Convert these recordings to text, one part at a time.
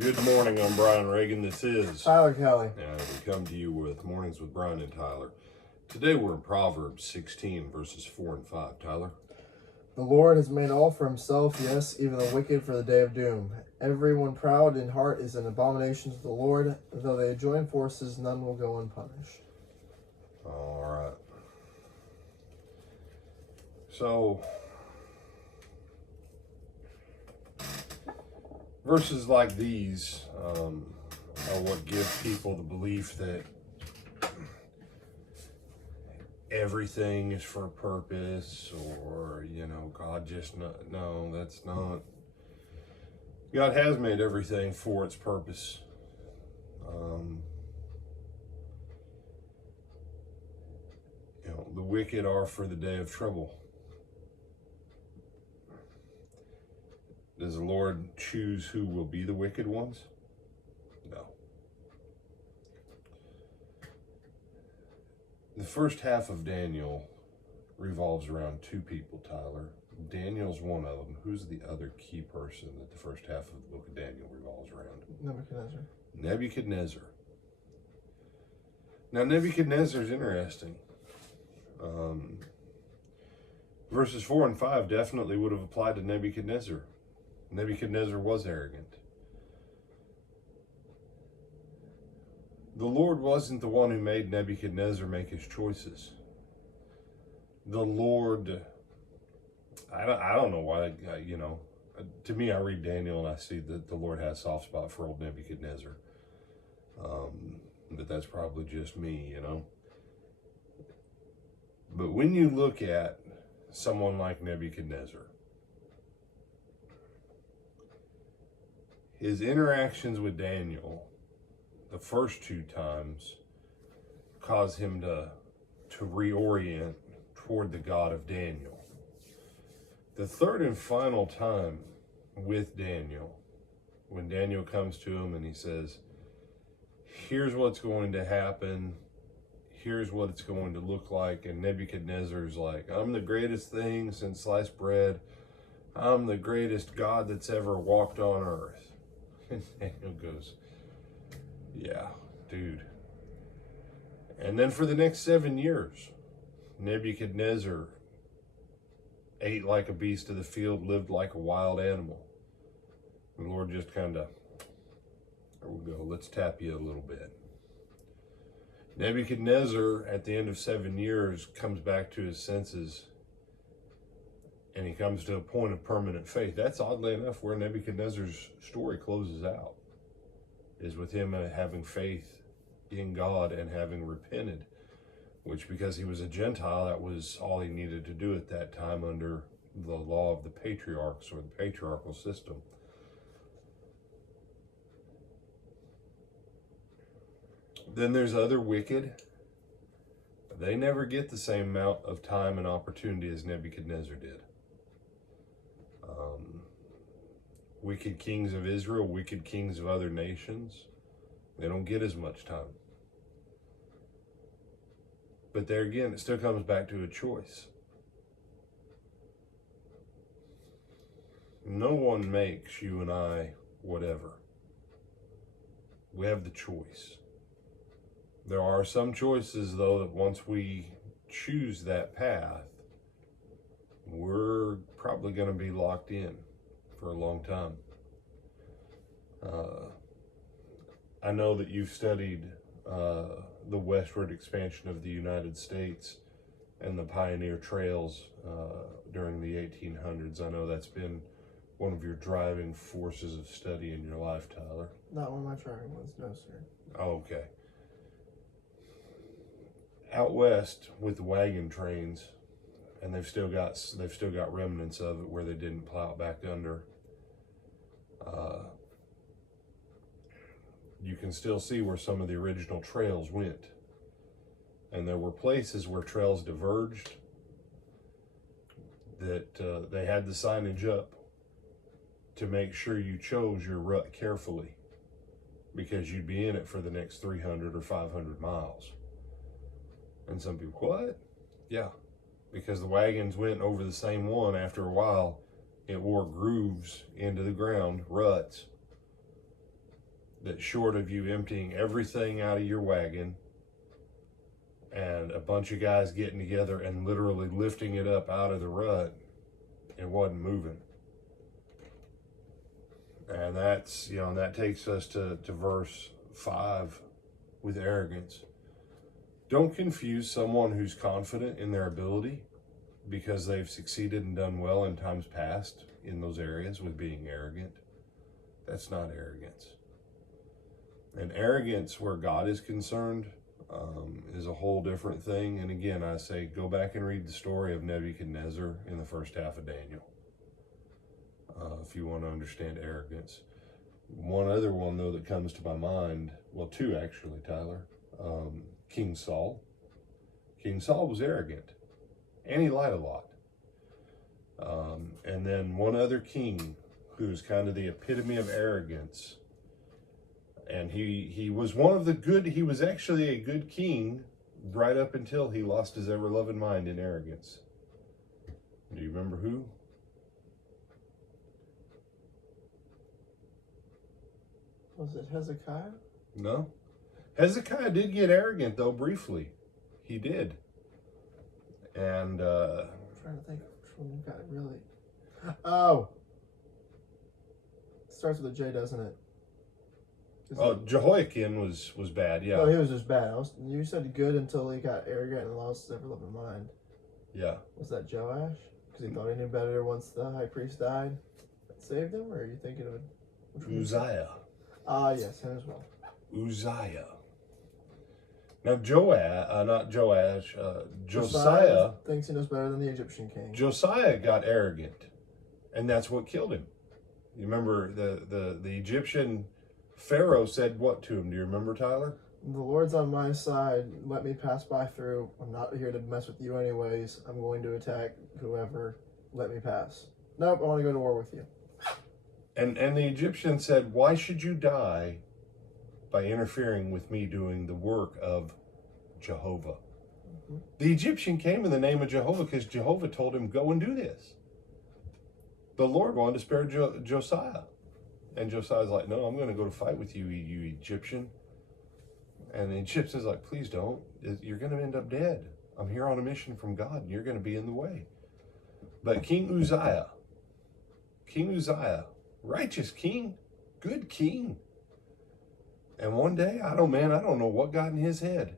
Good morning, I'm Brian Reagan. This is Tyler Kelly. And we come to you with Mornings with Brian and Tyler. Today we're in Proverbs 16, verses 4 and 5. Tyler? The Lord has made all for himself, yes, even the wicked for the day of doom. Everyone proud in heart is an abomination to the Lord. Though they join forces, none will go unpunished. All right. So, verses like these are what give people the belief that everything is for a purpose, or, God just not. No, that's not. God has made everything for its purpose. The wicked are for the day of trouble. Does the Lord choose who will be the wicked ones? No. The first half of Daniel revolves around two people, Tyler. Daniel's one of them. Who's the other key person that the first half of the book of Daniel revolves around? Nebuchadnezzar. Nebuchadnezzar. Now, Nebuchadnezzar is interesting. Verses 4 and 5 definitely would have applied to Nebuchadnezzar. Nebuchadnezzar was arrogant. The Lord wasn't the one who made Nebuchadnezzar make his choices. The Lord, I don't know why, to me, I read Daniel and I see that the Lord has a soft spot for old Nebuchadnezzar. But that's probably just me, But when you look at someone like Nebuchadnezzar, his interactions with Daniel, the first two times, cause him to reorient toward the God of Daniel. The third and final time with Daniel, when Daniel comes to him and he says, here's what's going to happen, here's what it's going to look like, and Nebuchadnezzar's like, I'm the greatest thing since sliced bread, I'm the greatest God that's ever walked on earth. And Daniel goes, yeah, dude. And then for the next 7 years, Nebuchadnezzar ate like a beast of the field, lived like a wild animal. The Lord just kind of, there we go, let's tap you a little bit. Nebuchadnezzar, at the end of 7 years, comes back to his senses, and he comes to a point of permanent faith. That's oddly enough where Nebuchadnezzar's story closes out, is with him having faith in God and having repented, which, because he was a Gentile, that was all he needed to do at that time under the law of the patriarchs, or the patriarchal system. Then there's other wicked. They never get the same amount of time and opportunity as Nebuchadnezzar did. Wicked kings of Israel, wicked kings of other nations, they don't get as much time. But there again, it still comes back to a choice. No one makes you and I whatever. We have the choice. There are some choices, though, that once we choose that path, we're probably going to be locked in for a long time. I know that you've studied the westward expansion of the United States and the pioneer trails during the 1800s. I know that's been one of your driving forces of study in your life, Tyler. Not one of my driving ones, no, sir. Oh, okay. Out west with the wagon trains, and they've still got remnants of it where they didn't plow it back under. You can still see where some of the original trails went, and there were places where trails diverged that they had the signage up to make sure you chose your rut carefully, because you'd be in it for the next 300 or 500 miles. And some people, what? Yeah, because the wagons went over the same one. After a while, it wore grooves into the ground, ruts, that short of you emptying everything out of your wagon and a bunch of guys getting together and literally lifting it up out of the rut, it wasn't moving. And that's, and that takes us to verse 5 with arrogance. Don't confuse someone who's confident in their ability because they've succeeded and done well in times past in those areas with being arrogant. That's not arrogance. And arrogance where God is concerned is a whole different thing. And again, I say go back and read the story of Nebuchadnezzar in the first half of Daniel if you want to understand arrogance. One other one, though, that comes to my mind, well, two actually, Tyler. King Saul. King Saul was arrogant, and he lied a lot. And then one other king who's kind of the epitome of arrogance. And he was one of the good, he was actually a good king right up until he lost his ever-loving mind in arrogance. Do you remember who? Was it Hezekiah? No. Hezekiah did get arrogant, though, briefly. He did. And, I'm trying to think which one got really... Oh! It starts with a J, doesn't it? Jehoiakim was bad, yeah. No, he was just bad. You said good until he got arrogant and lost his ever-loving mind. Yeah. Was that Joash? Because he thought he knew better once the high priest died? That saved him? Or are you thinking of... Uzziah. Ah, yes, him as well. Uzziah. Now, Josiah thinks he knows better than the Egyptian king. Josiah got arrogant, and that's what killed him. You remember the Egyptian Pharaoh said what to him? Do you remember, Tyler? The Lord's on my side. Let me pass by through. I'm not here to mess with you anyways. I'm going to attack whoever. Let me pass. Nope, I want to go to war with you. And the Egyptian said, why should you die by interfering with me doing the work of Jehovah? Mm-hmm. The Egyptian came in the name of Jehovah because Jehovah told him, go and do this. The Lord wanted to spare Josiah. And Josiah's like, no, I'm going to go to fight with you, you Egyptian. And the Egyptian's like, please don't. You're going to end up dead. I'm here on a mission from God, and you're going to be in the way. But King Uzziah, righteous king, good king. And one day, I don't know what got in his head.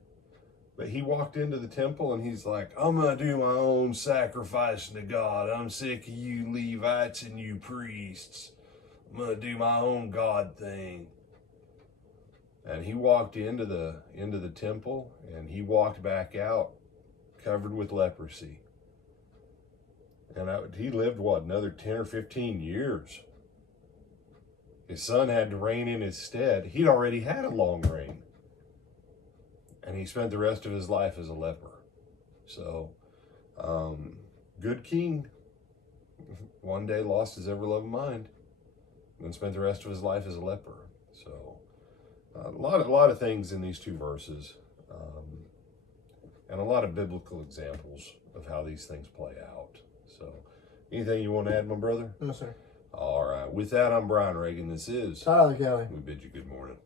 But he walked into the temple and he's like, I'm going to do my own sacrifice to God. I'm sick of you Levites and you priests. I'm going to do my own God thing. And he walked into the temple and he walked back out covered with leprosy. And he lived, another 10 or 15 years. His son had to reign in his stead. He'd already had a long reign. And he spent the rest of his life as a leper. So, good king. One day lost his ever-loving mind. And spent the rest of his life as a leper. So, a lot of things in these two verses. And a lot of biblical examples of how these things play out. So, anything you want to add, my brother? No, sir. All right. With that, I'm Brian Reagan. This is Tyler Kelly. We bid you good morning.